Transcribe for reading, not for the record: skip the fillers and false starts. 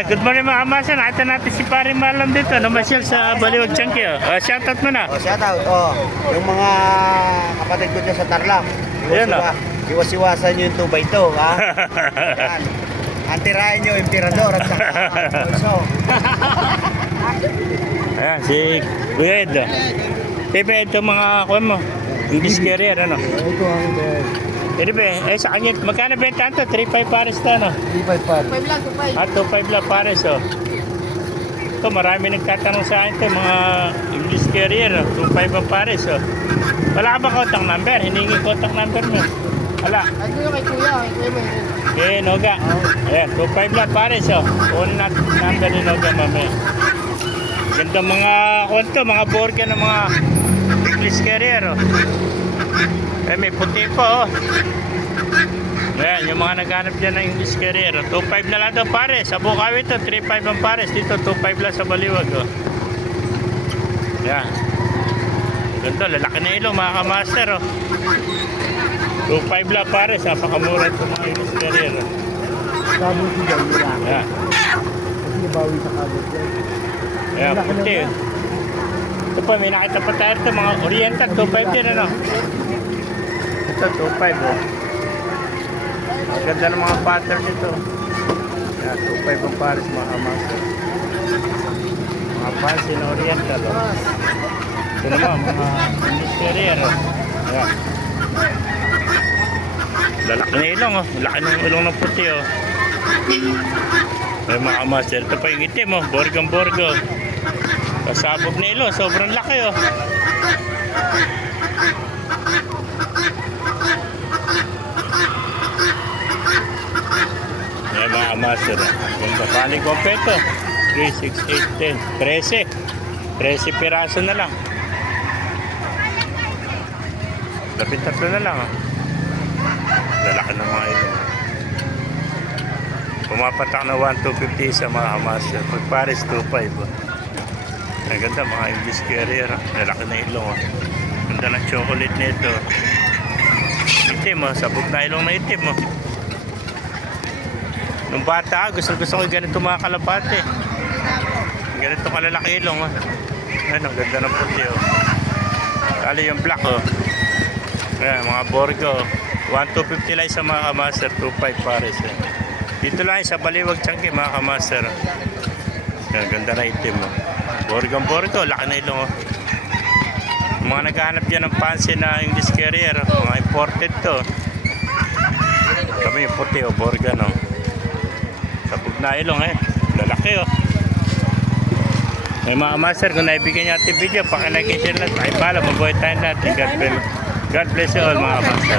Yeah, good morning mga kamasan. Nakita natin si Pare Marlon dito. Namasyal sa Baliwag Changi. Shoutout mo na. Shoutout. Yung mga kapatid ko dyan sa Tarlac. Ayan, Iwas-iwasan nyo yung 2x2, ha? Yan. Antirahin nyo yung tirador at saka also. Ayan, si Kuya Ed. Pepe, ito mga kuwan mo. English carrier, ano? Ito ang Ito ba, sa kanya, magkano benta ito? 3.5 pares ito, ano? 3.5 par. 2.5 lang pares, oh. Ito, marami nagtatanong sa akin ito, mga English carrier, 2.5 ang pares, oh. Wala ka ba contact number? Hiningi contact number mo. Wala. Ano yung kay kuya? Kay kuya mo. Okay, Noga. Ayan, 2.5 lang pares, oh. Una natin number ni Noga, mamaya. Ganda mga, konto, mga burger ng mga English carrier, oh. Eh, may puti po, oh. Ayan, yung mga naghanap dyan ng English carrier. 2.5 na lang ito pares. Sa Bukawi ito, 3.5 ang pares. Dito, 2.5 lang sa Baliwag, oh. Ayan. Ganito, lalaki na ilong, mga kamaster, oh. 2.5 lang pares. Napakamura ito mga English carrier, oh. Sabi ko dyan, Ayan. kasi nabawi sa kabot yan. Ayan, puti, oh. Ito pa, may nakita pa tayo ito, mga Oriental, 2.5 din, ano? Ito, 2.5, oh. Ang ganda ng mga pattern nito. Ayan, 2.5 ang pares, mga kamaster. Mga fancy na Oriental, oh. Ito naman, mga English carrier, oh. Ayan. Lalaki na ilong, oh. Laki ng ilong ng puti, oh. Ay, mga kamaster, ito pa yung itim, oh. Borgang-borgo. Kasabog na ilong, sobrang laki, oh. Ayan, mga kamaster, oh. Ganda, paling kompeto. 3, 6, 8, 10, 13 piraso na lang. 13 na lang, oh. Lalaki ng mga ito. Pumapatak na 1,250 sa mga kamaster. Pag pares 2,500, oh. Ang ganda, mga English carrier. Lalaki na ilong, oh. Ganda ng chocolate nito. Itim, oh. Sabog na ilong na itim, oh. Nung bata, gusto ko ganito mga kalapate. Ganito kalalaki ilong, oh. Ayan, ang ganda ng puti, oh. Kali yung black, oh. Ayan, mga borgo. 1,250 lang sa mga kamaster. 2,500 pares, eh. Dito lang sa Baliwag Changi, mga kamaster. Ayan, ganda na itim, oh. Borgang-borgo, laki na ilong, oh. Mga naghahanap dyan ng fancy na English carrier, oh. Mga imported to. Kami yung puti, oh. Borgan, oh. Sabog na ilong, eh. Lalaki, oh. May mga master, kung naibigyan nyo ating video, pakilike and share natin. Ay, pala, mabuhay tayo natin. God bless you all, mga master.